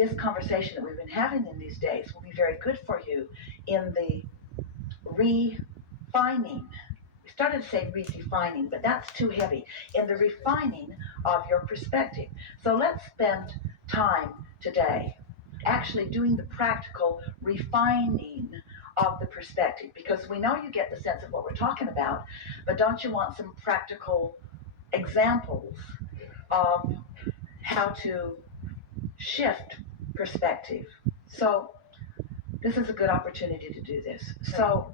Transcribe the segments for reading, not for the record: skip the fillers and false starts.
this conversation that we've been having in these days will be very good for you in the refining. We started to say redefining, but that's too heavy. In the refining of your perspective. So let's spend time today actually doing the practical refining of the perspective, because we know you get the sense of what we're talking about, but don't you want some practical examples of how to shift perspective? So this is a good opportunity to do this. So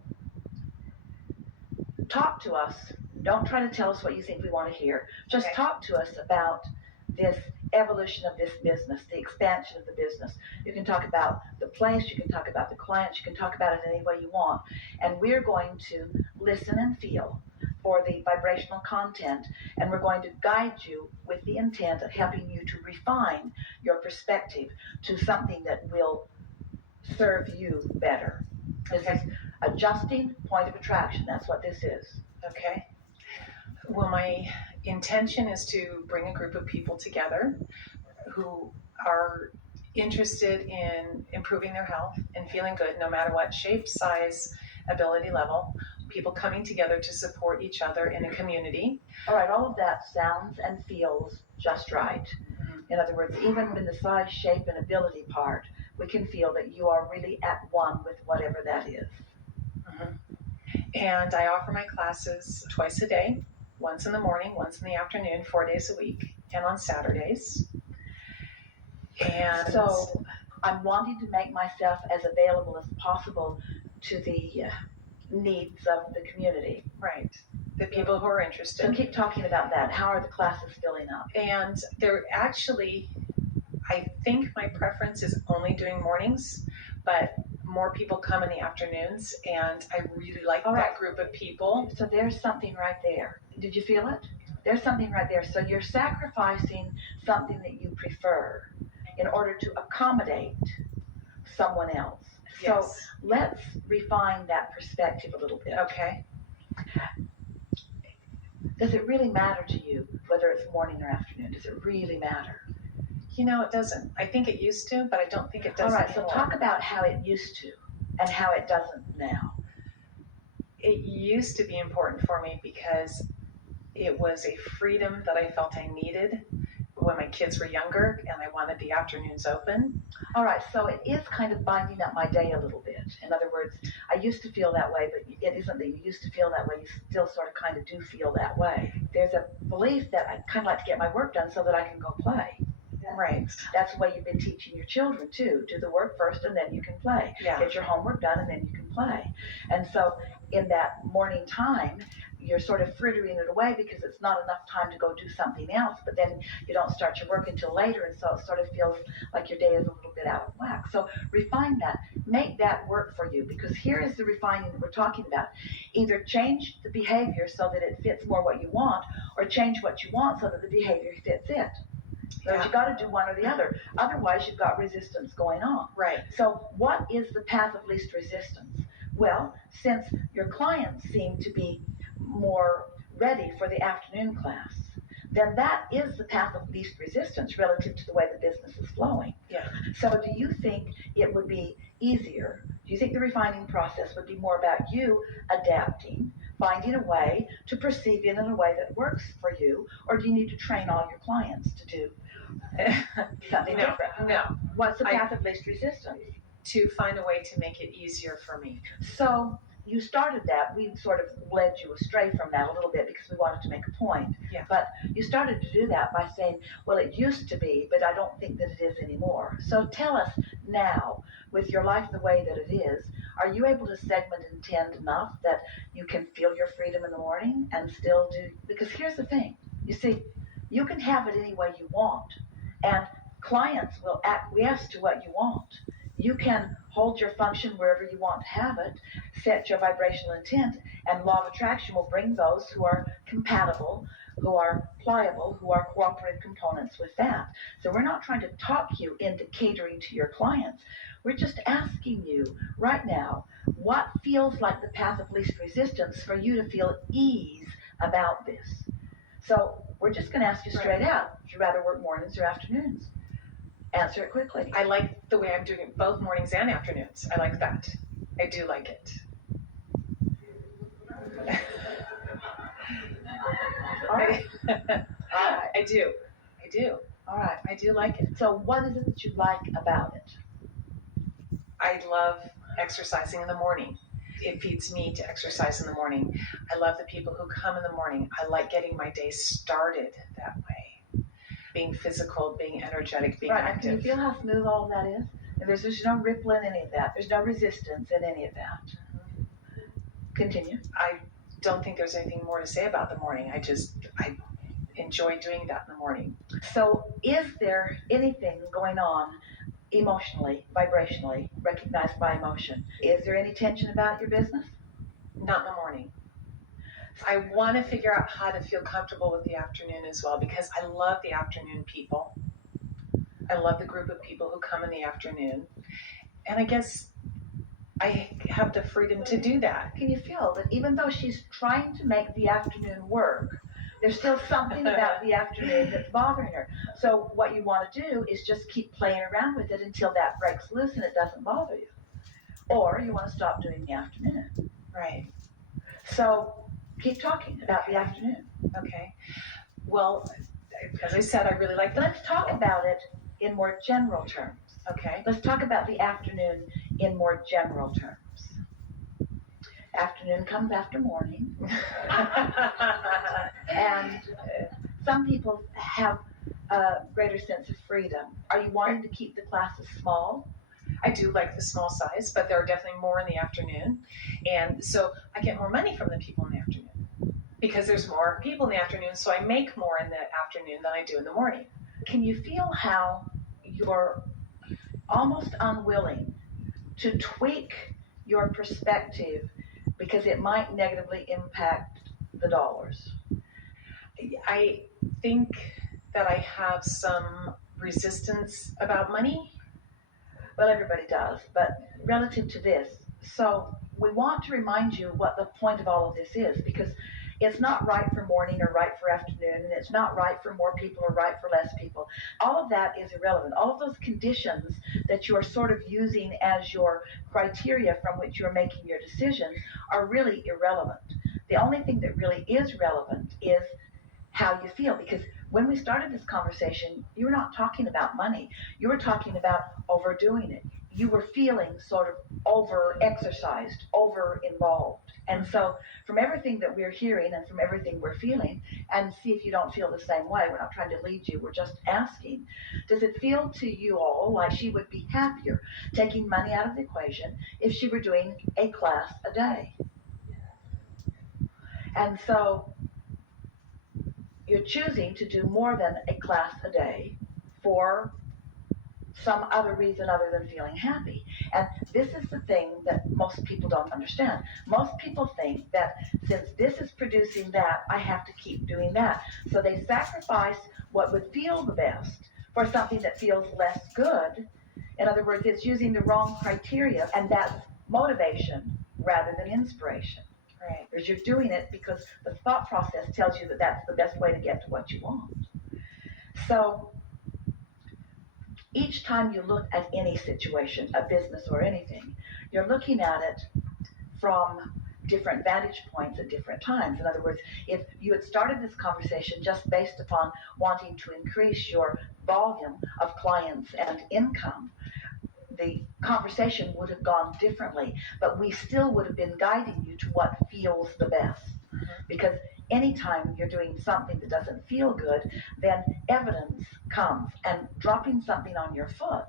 talk to us. Don't try to tell us what you think we want to hear. Just talk to us about this evolution of this business, the expansion of the business. You can talk about the place, you can talk about the clients, you can talk about it any way you want. And we're going to listen and feel for the vibrational content, and we're going to guide you with the intent of helping you to refine your perspective to something that will serve you better. This is adjusting point of attraction. That's what this is. Okay. Well, my intention is to bring a group of people together who are interested in improving their health and feeling good no matter what shape, size, ability level. People coming together to support each other in a community. All right, all of that sounds and feels just right. Mm-hmm. In other words, even in the size, shape, and ability part, we can feel that you are really at one with whatever that is. Mm-hmm. And I offer my classes twice a day, once in the morning, once in the afternoon, 4 days a week, and on Saturdays. And so I'm wanting to make myself as available as possible to the needs of the community. Right. The people who are interested. So keep talking about that. How are the classes filling up? And they're actually, I think my preference is only doing mornings, but more people come in the afternoons, and I really like that group of people. So there's something right there. Did you feel it? There's something right there. So you're sacrificing something that you prefer in order to accommodate someone else. Yes. So let's refine that perspective a little bit. Okay. Does it really matter to you whether it's morning or afternoon? Does it really matter? You know, it doesn't. I think it used to, but I don't think it does. All right, so talk about how it used to and how it doesn't now. It used to be important for me because it was a freedom that I felt I needed when my kids were younger, and I wanted the afternoons open. All right, so it is kind of binding up my day a little bit. In other words, I used to feel that way, but it isn't that you used to feel that way. You still sort of kind of do feel that way. There's a belief that I kind of like to get my work done so that I can go play. Right. That's the way you've been teaching your children, too. Do the work first, and then you can play. Yeah. Get your homework done, and then you can play. And so in that morning time, you're sort of frittering it away because it's not enough time to go do something else, but then you don't start your work until later, and so it sort of feels like your day is a little bit out of whack. So refine that. Make that work for you, because here is the refining that we're talking about. Either change the behavior so that it fits more what you want, or change what you want so that the behavior fits it. So you got to do one or the other. Otherwise, you've got resistance going on. Right. So what is the path of least resistance? Well, since your clients seem to be more ready for the afternoon class, then that is the path of least resistance relative to the way the business is flowing. Yeah. So do you think it would be easier? Do you think the refining process would be more about you adapting, finding a way to perceive it in a way that works for you, or do you need to train all your clients to do something different? No. What's the path of least resistance? To find a way to make it easier for me. So you started that. We sort of led you astray from that a little bit because we wanted to make a point. Yeah. But you started to do that by saying, well, it used to be, but I don't think that it is anymore. So tell us now, with your life the way that it is, are you able to segment and tend enough that you can feel your freedom in the morning and still do? Because here's the thing. You see, you can have it any way you want, and clients will acquiesce to what you want. You can hold your function wherever you want to have it, set your vibrational intent, and law of attraction will bring those who are compatible, who are pliable, who are cooperative components with that. So we're not trying to talk you into catering to your clients. We're just asking you right now, what feels like the path of least resistance for you to feel ease about this? So we're just going to ask you straight out, would you rather work mornings or afternoons? Answer it quickly. I like the way I'm doing it both mornings and afternoons. I like that. I do like it. All right. All right. I do. All right. I do like it. So what is it that you like about it? I love exercising in the morning. It feeds me to exercise in the morning. I love the people who come in the morning. I like getting my day started that way. Being physical, being energetic, being right. active. Can you feel how smooth all of that is? And there's no ripple in any of that. There's no resistance in any of that. Continue. I don't think there's anything more to say about the morning. I enjoy doing that in the morning. So is there anything going on emotionally, vibrationally, recognized by emotion? Is there any tension about your business? Not in the morning. I want to figure out how to feel comfortable with the afternoon as well, because I love the afternoon people. I love the group of people who come in the afternoon. And I guess I have the freedom to do that. Can you feel that even though she's trying to make the afternoon work, there's still something about the afternoon that's bothering her? So what you want to do is just keep playing around with it until that breaks loose and it doesn't bother you. Or you want to stop doing the afternoon. Right. So keep talking about the afternoon. Okay. Well, as I said, I really like the Let's talk about it in more general terms. Okay. Let's talk about the afternoon in more general terms. Afternoon comes after morning. And some people have a greater sense of freedom. Are you wanting to keep the classes small? I do like the small size, but there are definitely more in the afternoon. And so I get more money from the people in the afternoon because there's more people in the afternoon. So I make more in the afternoon than I do in the morning. Can you feel how you're almost unwilling to tweak your perspective because it might negatively impact the dollars? I think that I have some resistance about money. Well, everybody does, but relative to this, so we want to remind you what the point of all of this is, because it's not right for morning or right for afternoon, and it's not right for more people or right for less people. All of that is irrelevant. All of those conditions that you are sort of using as your criteria from which you're making your decisions are really irrelevant. The only thing that really is relevant is how you feel, because when we started this conversation, you were not talking about money. You were talking about overdoing it. You were feeling sort of over exercised, over involved. And so from everything that we're hearing and from everything we're feeling, and see if you don't feel the same way, we're not trying to lead you, we're just asking, does it feel to you all like she would be happier taking money out of the equation if she were doing a class a day? And so you're choosing to do more than a class a day for some other reason other than feeling happy. And this is the thing that most people don't understand. Most people think that since this is producing that, I have to keep doing that. So they sacrifice what would feel the best for something that feels less good. In other words, it's using the wrong criteria, and that's motivation rather than inspiration. Right. Because you're doing it because the thought process tells you that that's the best way to get to what you want. So each time you look at any situation, a business or anything, you're looking at it from different vantage points at different times. In other words, if you had started this conversation just based upon wanting to increase your volume of clients and income, the conversation would have gone differently, but we still would have been guiding you to what feels the best. Because anytime you're doing something that doesn't feel good, then evidence comes, and dropping something on your foot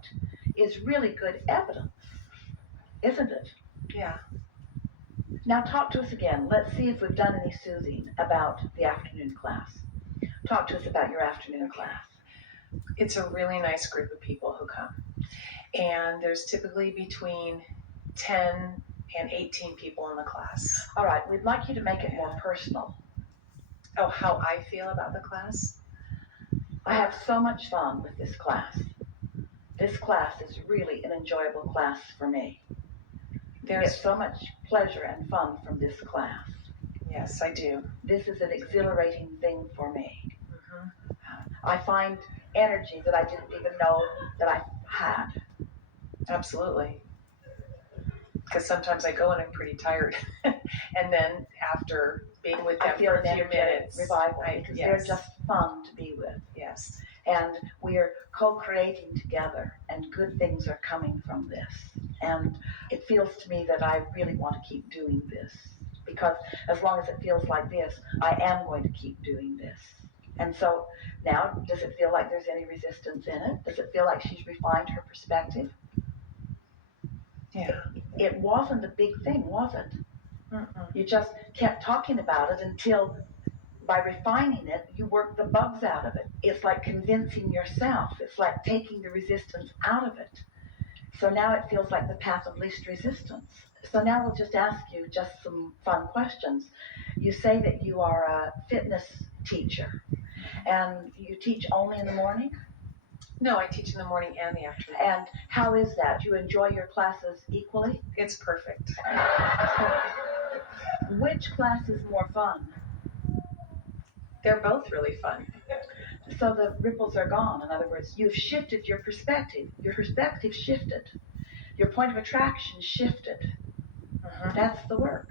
is really good evidence, isn't it? Yeah. Now talk to us again. Let's see if we've done any soothing about the afternoon class. Talk to us about your afternoon class. It's a really nice group of people who come. And there's typically between 10 and 18 people in the class. All right, we'd like you to make it more personal. Oh, how I feel about the class? I have so much fun with this class. This class is really an enjoyable class for me. You get so much pleasure and fun from this class. Yes, I do. This is an exhilarating thing for me. I find energy that I didn't even know that I had. Absolutely. Because sometimes I go and I'm pretty tired. And then after being with them I feel for an a few energetic minutes, revival because they're yes, just fun to be with. yes, And we are co-creating together, and good things are coming from this. And it feels to me that I really want to keep doing this, because as long as it feels like this, I am going to keep doing this. And so now, does it feel like there's any resistance in it? Does it feel like she's refined her perspective? yeah. It wasn't a big thing, was it? Mm-mm. You just kept talking about it until, by refining it, you work the bugs out of it. It's like convincing yourself. It's like taking the resistance out of it. So now it feels like the path of least resistance. So now we'll just ask you just some fun questions. You say that you are a fitness teacher, and you teach only in the morning? No, I teach in the morning and the afternoon. And how is that? Do you enjoy your classes equally? It's perfect. Which class is more fun? They're both really fun. So the ripples are gone. In other words, you've shifted your perspective. Your perspective shifted. Your point of attraction shifted. Mm-hmm. That's the work.